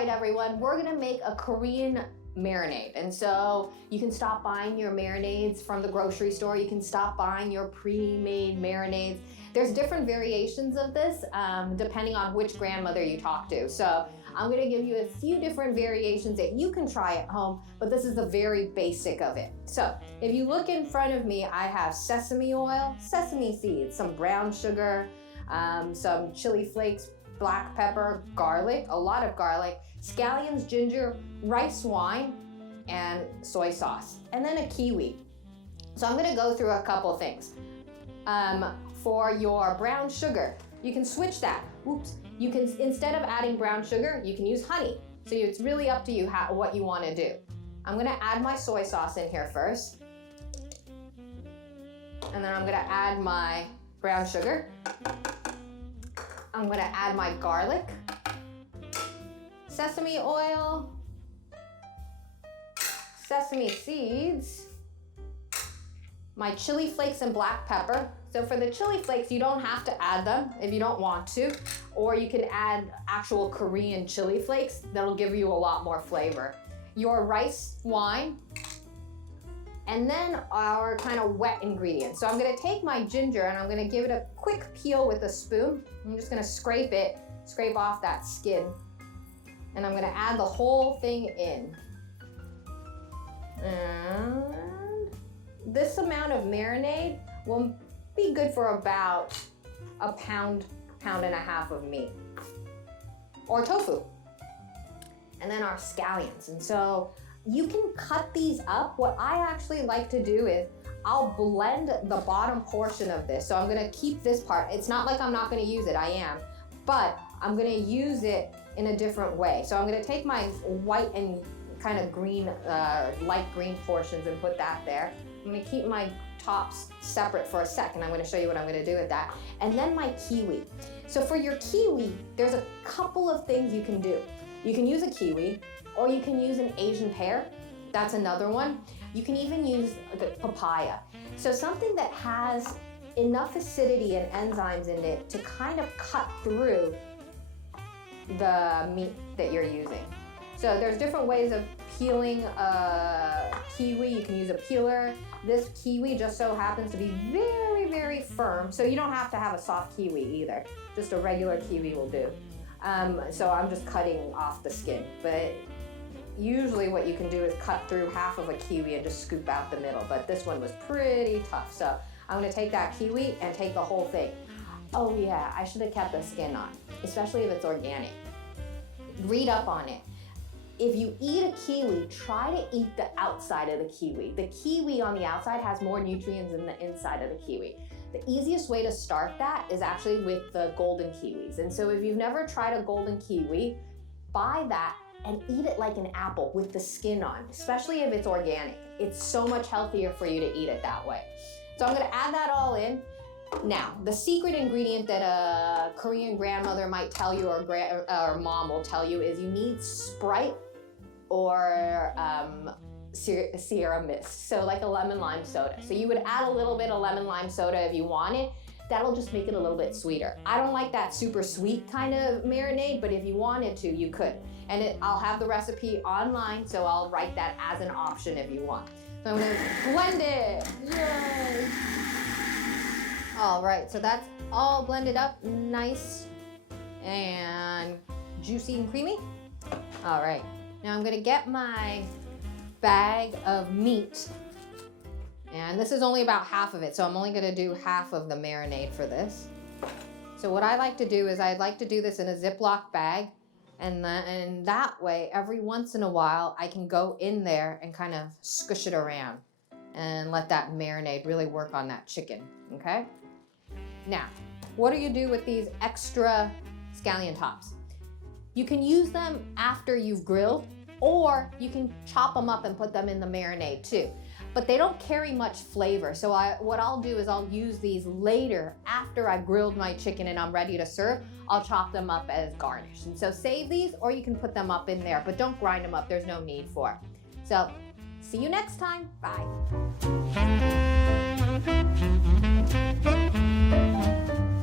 right, everyone, we're gonna make a Korean marinade. And so you can stop buying your marinades from the grocery store. You can stop buying your pre-made marinades. There's different variations of this depending on which grandmother you talk to. So I'm gonna give you a few different variations that you can try at home, but this is the very basic of it. So if you look in front of me, I have sesame oil, sesame seeds, some brown sugar, some chili flakes, black pepper, garlic, a lot of garlic, scallions, ginger, rice wine, and soy sauce, and then a kiwi. So I'm gonna go through a couple things. For your brown sugar, you can switch that. Oops. You can, instead of adding brown sugar, you can use honey. So it's really up to you what you wanna do. I'm gonna add my soy sauce in here first. And then I'm gonna add my brown sugar. I'm gonna add my garlic, sesame oil, sesame seeds, my chili flakes and black pepper. So for the chili flakes, you don't have to add them if you don't want to, or you can add actual Korean chili flakes. That'll give you a lot more flavor. Your rice wine, and then our kind of wet ingredients. So I'm gonna take my ginger and I'm gonna give it a quick peel with a spoon. I'm just gonna scrape off that skin. And I'm gonna add the whole thing in. And this amount of marinade will be good for about a pound and a half of meat or tofu. And then our scallions. And so you can cut these up. What I actually like to do is I'll blend the bottom portion of this. So I'm gonna keep this part. It's not like I'm not gonna use it, I am, but I'm gonna use it in a different way. So I'm gonna take my white and kind of green, light green portions and put that there. I'm gonna keep my tops separate for a second. I'm gonna show you what I'm gonna do with that. And then my kiwi. So for your kiwi, there's a couple of things you can do. You can use a kiwi, or you can use an Asian pear. That's another one. You can even use the papaya. So something that has enough acidity and enzymes in it to kind of cut through the meat that you're using. So there's different ways of peeling a kiwi. You can use a peeler. This kiwi just so happens to be very, very firm. So you don't have to have a soft kiwi either. Just a regular kiwi will do. So I'm just cutting off the skin. But usually what you can do is cut through half of a kiwi and just scoop out the middle. But this one was pretty tough. So I'm gonna take that kiwi and take the whole thing. Oh yeah, I should have kept the skin on, especially if it's organic. Read up on it. If you eat a kiwi, try to eat the outside of the kiwi. The kiwi on the outside has more nutrients than the inside of the kiwi. The easiest way to start that is actually with the golden kiwis. And so if you've never tried a golden kiwi, buy that and eat it like an apple with the skin on, especially if it's organic. It's so much healthier for you to eat it that way. So I'm gonna add that all in. Now, the secret ingredient that a Korean grandmother might tell you or mom will tell you is you need Sprite or Sierra Mist, so like a lemon lime soda. So you would add a little bit of lemon lime soda if you want it. That'll just make it a little bit sweeter. I don't like that super sweet kind of marinade, but if you wanted to, you could. And I'll have the recipe online, so I'll write that as an option if you want. So I'm gonna blend it, yay! All right, so that's all blended up, nice and juicy and creamy. All right, now I'm gonna get my bag of meat, and this is only about half of it, so I'm only gonna do half of the marinade for this. So what I like to do is I'd like to do this in a Ziploc bag, and that way, every once in a while, I can go in there and kind of squish it around and let that marinade really work on that chicken, okay? Now, what do you do with these extra scallion tops? You can use them after you've grilled, or you can chop them up and put them in the marinade too. But they don't carry much flavor. So what I'll do is I'll use these later after I've grilled my chicken and I'm ready to serve. I'll chop them up as garnish. And so save these, or you can put them up in there, but don't grind them up. There's no need for. So see you next time. Bye.